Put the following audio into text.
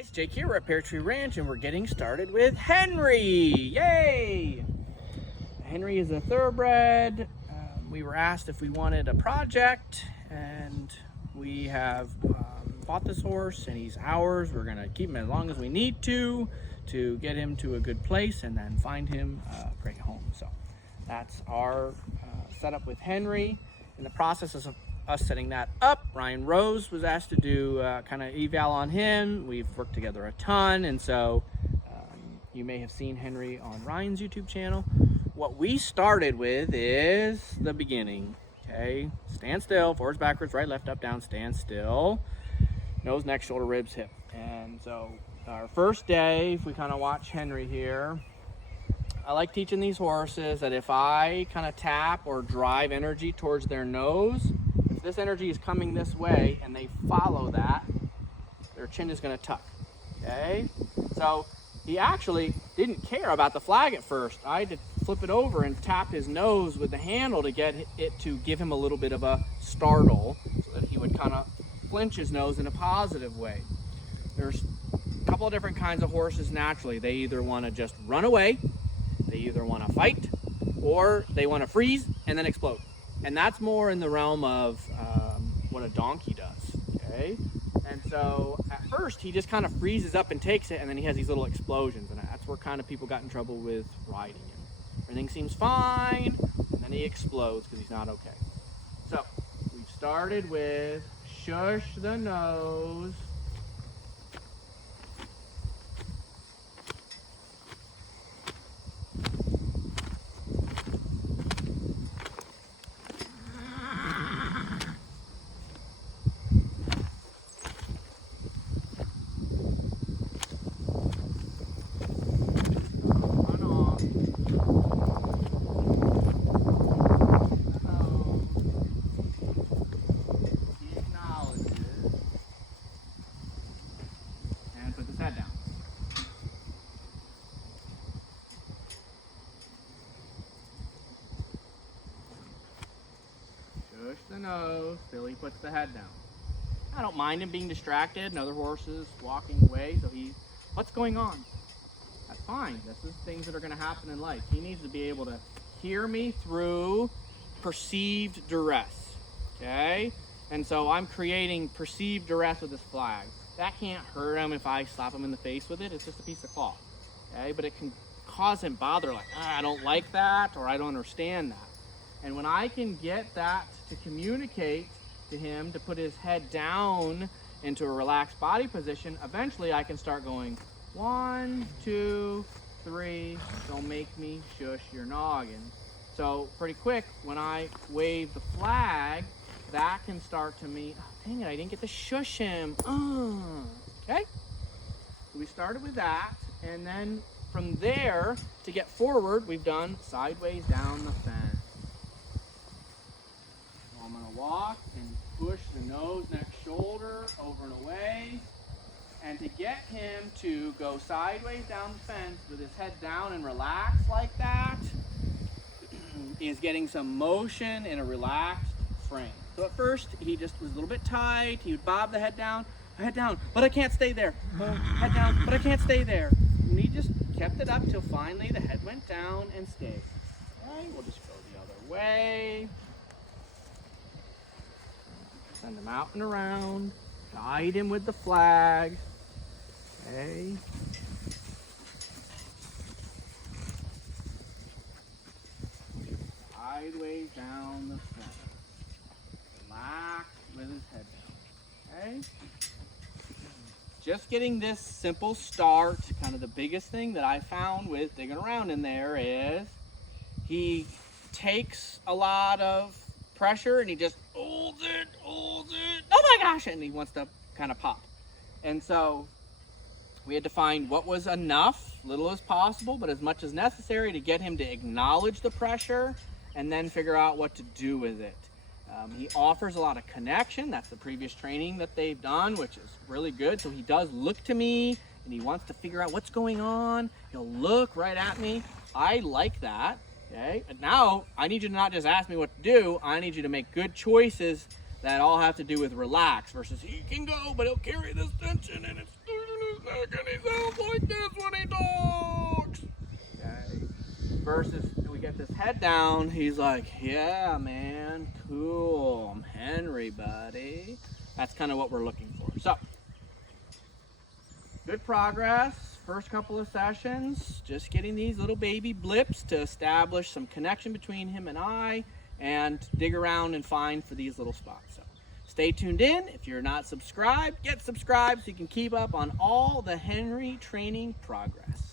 Guys, Jake here at Pear Tree Ranch, and we're getting started with Henry. Yay! Henry is a thoroughbred. We were asked if we wanted a project, and we have bought this horse, and he's ours. We're gonna keep him as long as we need to get him to a good place, and then find him a great home. So that's our setup with Henry. In the process of us setting that up, Ryan Rose was asked to do kind of eval on him. We've worked together a ton, and so you may have seen Henry on Ryan's YouTube channel. What we started with is the beginning. Okay, stand still, forwards, backwards, right, left, up, down, stand still, nose, neck, shoulder, ribs, hip. And so our first day, if we kind of watch Henry here, I like teaching these horses that if I kind of tap or drive energy towards their nose, if this energy is coming this way and they follow that, their chin is going to tuck. Okay, so he actually didn't care about the flag at first. I had to flip it over and tap his nose with the handle to get it to give him a little bit of a startle, so that he would kind of flinch his nose in a positive way. There's a couple of different kinds of horses naturally. They either want to just run away, they either want to fight, or they want to freeze and then explode. And that's more in the realm of what a donkey does, okay? And so at first he just kind of freezes up and takes it, and then he has these little explosions, and that's where kind of people got in trouble with riding him. Everything seems fine, and then he explodes because he's not okay. So we've started with shush the nose. Push the nose till he puts the head down. I don't mind him being distracted and other horses walking away, so what's going on? That's fine. This is things that are going to happen in life. He needs to be able to hear me through perceived duress, okay? And so I'm creating perceived duress with this flag. That can't hurt him if I slap him in the face with it. It's just a piece of cloth, okay? But it can cause him bother, like, I don't like that, or I don't understand that. And when I can get that to communicate to him to put his head down into a relaxed body position, eventually I can start going 1, 2, 3, don't make me shush your noggin. So pretty quick, when I wave the flag, that can start to mean, oh, dang it, I didn't get to shush him. Okay? So we started with that, and then from there, to get forward, we've done sideways down the fence. I'm going to walk and push the nose, neck, shoulder, over and away. And to get him to go sideways down the fence with his head down and relax like that is getting some motion in a relaxed frame. So at first, he just was a little bit tight. He would bob the head down, but I can't stay there. Head down, but I can't stay there. And he just kept it up till finally the head went down and stayed. Okay, we'll just go the other way. Send him out and around, guide him with the flag, okay. Sideways down the front. Relax with his head down, okay. Just getting this simple start, kind of the biggest thing that I found with digging around in there is he takes a lot of pressure and he just holds it, oh my gosh, and he wants to kind of pop. And so we had to find what was enough, little as possible, but as much as necessary to get him to acknowledge the pressure and then figure out what to do with it. He offers a lot of connection. That's the previous training that they've done, which is really good. So he does look to me and he wants to figure out what's going on. He'll look right at me. I like that. Okay, and now I need you to not just ask me what to do. I need you to make good choices that all have to do with relax versus he can go, but he'll carry this tension and it's versus we get this head down, he's like, yeah, man, cool, I'm Henry, buddy. That's kind of what we're looking for. So, good progress. First couple of sessions, just getting these little baby blips to establish some connection between him and I, and dig around and find for these little spots. So, stay tuned in. If you're not subscribed, get subscribed so you can keep up on all the Henry training progress.